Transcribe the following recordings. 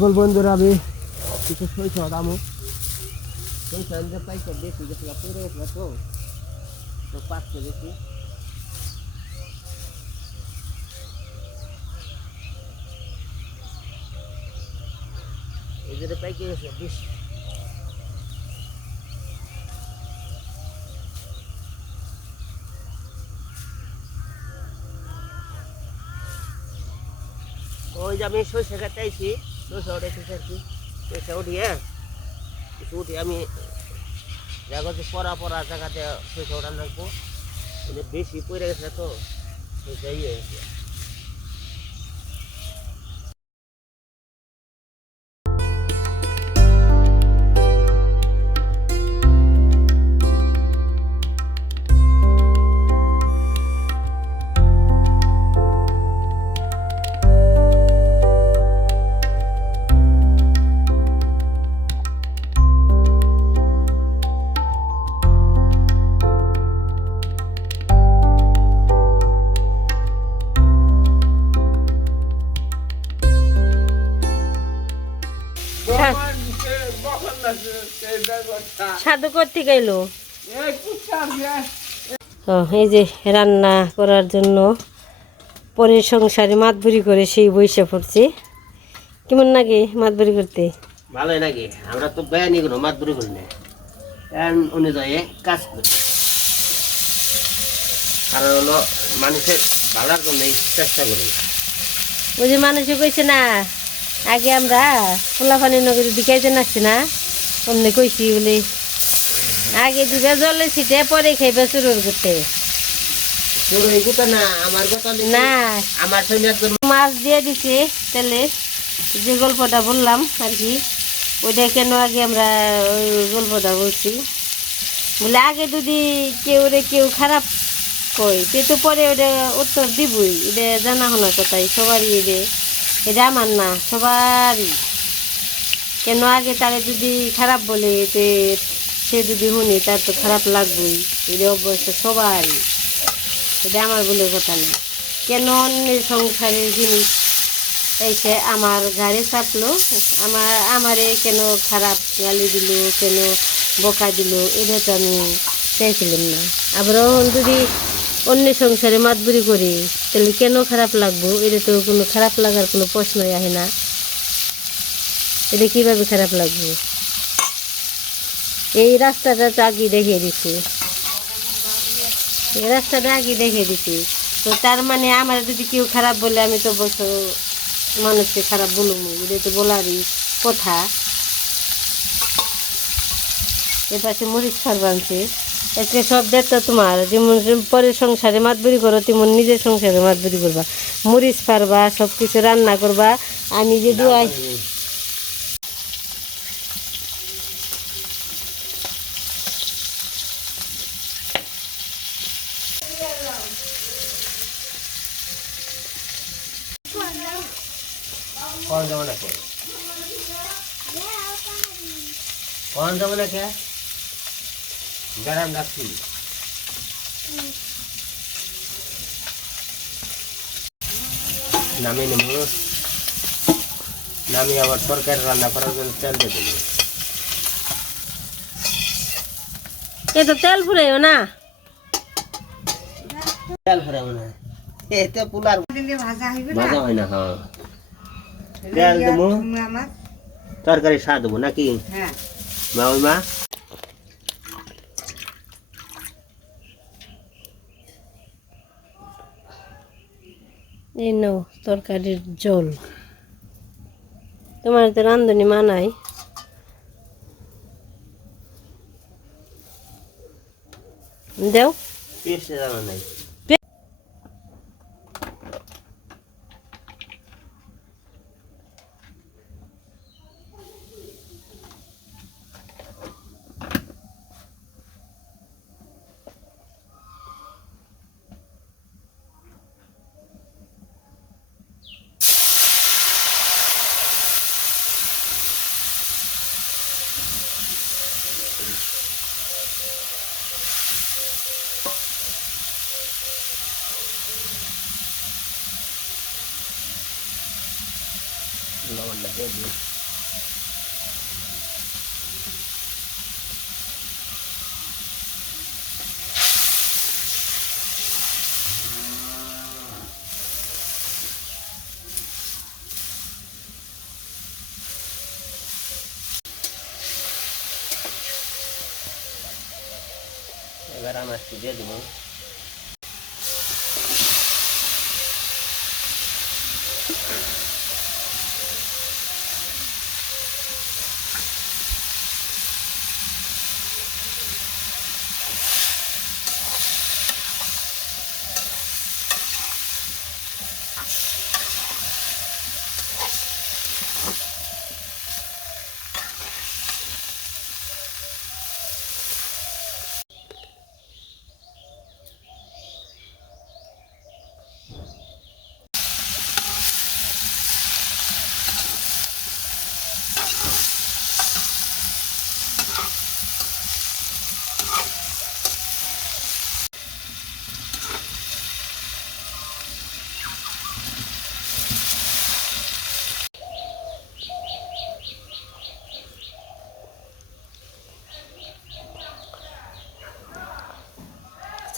বল বন্ধুরা, আমি কিছু সইছ দামু সইছ যে পাইছে বেশি পড়ে তো তো পাচ্ছে বেশি। যে পাইকে গেছে ওই যে আমি সরষে কাটতে সরষে উঠেছি আর কি সরষে উঠিয়ে কিছু উঠে আমি দেখা হচ্ছে পরা পরা জায়গাতে সরষে উঠান রাখব বেশি পড়ে গেছে তো সরষে ইয়ে সাধু করতে গেলো। ও, এই যে রান্না করার জন্য পরের সংসারে মাতবুরি করে সেই বৈশা পড়ছে। কেমন লাগে মাতবুরি করতে? ভালোই নাকি আমরা তো বেয়ানি কোনো মাত দূরে করি না। অনুযায়ী কাজ করি। কারণ হলো মানুষের ভালোর জন্য চেষ্টা করি। ওই যে মানুষে কইছে না আগে আমরা পোলাপানি নগরী দিকাইতে নাচছি না অমনি কইছি বলে আগে দুটা জলে ছিটে পরে খাইবে চুরুর সঙ্গে মাছ দিয়ে দিছে তেলে। যে গল্পটা বললাম আর কি ওইটা কেন আগে আমরা ওই গল্পটা বলছি? বলে আগে যদি কেউ রে কেউ খারাপ কই তে তো পরে ওটা উত্তর দিবই। এটা জানা শোনা কথাই সবারই এটা। এটা আমার না সবারই। কেন আগে তারে যদি খারাপ বলে তে সে যদি শুনি, তার তো খারাপ লাগবেই। এটা অবশ্য সবারই। এটা আমার বলে কথা না। কেন অন্যের সংসারের জিনিস? এসে আমার ঘাড়ে চাপলো, আমার, আমারে কেন খারাপ গালি দিল, কেন বকা দিল, এটা তো আমি চাইছিলাম না। আবার এখন যদি অন্য সংসারে মাতবুরি করি, তাহলে কেন খারাপ লাগবো? এটা তো কোনো খারাপ লাগার কোনো প্রশ্নই আসে না। এটা কীভাবে খারাপ লাগবে? এই রাস্তাটা তো আগে দেখিয়ে দিচ্ছি এই রাস্তাটা আগে দেখে দিছি। তো তার মানে আমার যদি কেউ খারাপ বলে আমি তো বস মানুষকে খারাপ বলব এটা তো বলারই কথা। এপাশে মরিচ খার বানছে আজকে সব দেখতো তোমার। যেমন পরের সংসারে মাতবুরি করো তেমন নিজের সংসারে মাতবুরি করবা। মরিচ পারবা সব কিছু রান্না করবা। আমি যে দুয়াই कौन जमाना के कौन जमाना के गरम रखी নামে নেব নামি আবার তরকারি রান্না করার জন্য তেল দিয়ে দেবো এ তো তেল ফুরাইও না তেল ফেরাবো না এতে পুলার ভাজা হয় না হ্যাঁ তেল দেবো। তরকারি সা দেবো নাকি? মা ওই মা এই নাও তরকারির জল। তোমার তো রান্ধনি মানাই দেও। পেস্টে জানা নাই। لو ولا جاي আমি আজকে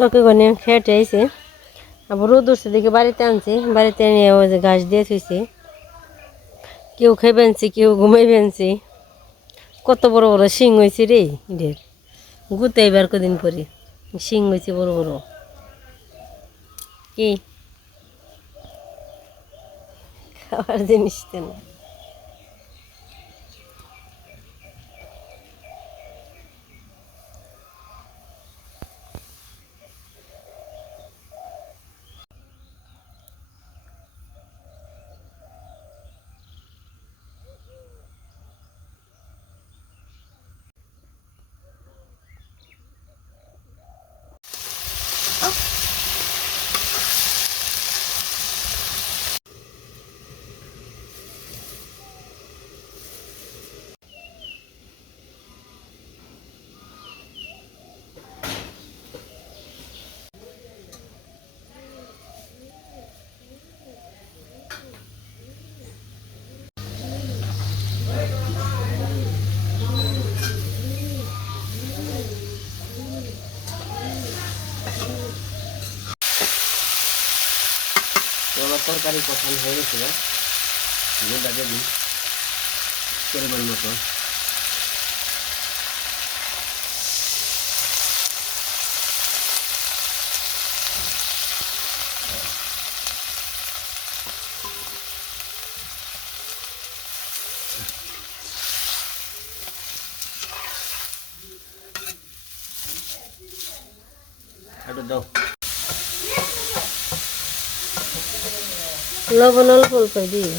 চকে গনে খেটে আইছে। আবার রোদ উঠছে, দেখে বাড়িতে আনছে। বাড়িতে এনে ওই যে ঘাস দিয়ে থুইছে। কেউ খেয়ে আনছি কেউ ঘুমাই আনছি কত বড় বড় শিং হয়েছে রে এদের গুতে এবার কদিন পরে শিং হয়েছে বড় বড়। কি খাবার জিনিস না। তরকারি কষানো হয়ে গেছিল দিয়ে দিই পরিমাণ মতো একটু দাও লবণ অল্প অল্প দিই।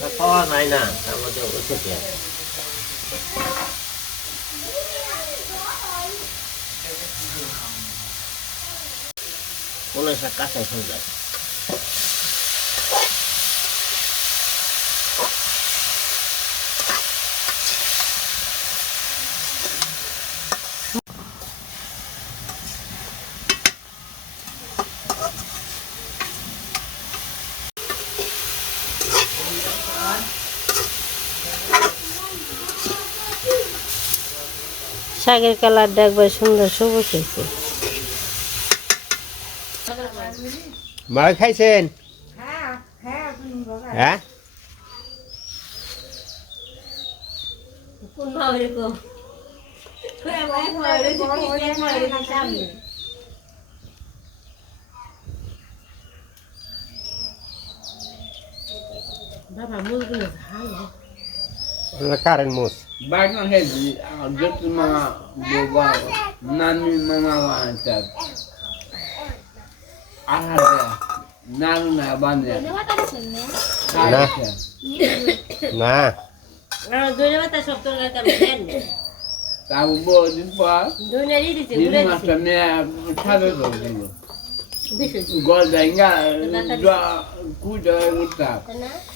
সব পাওয়া যায় না ওষুধে কোনো কাঁচাই হয়ে যায়। শাকের কালারটা একবার সুন্দর সবুজ হয়েছে মাছ খাইছেন হ্যাঁ বাবা মুরগুলো ভালো Karen mus. Bakit hezi? heavy? Ako dito yung mga babae. Namin mga wanted. Ahada. Nalo na banya. Na. Na. Ah, doon naman tayo sopto na kami din. Tahu bo din pa. Doon na dito siguro. Dito mas kami na doon na. Gol da inga. Dua kuda. Kenapa?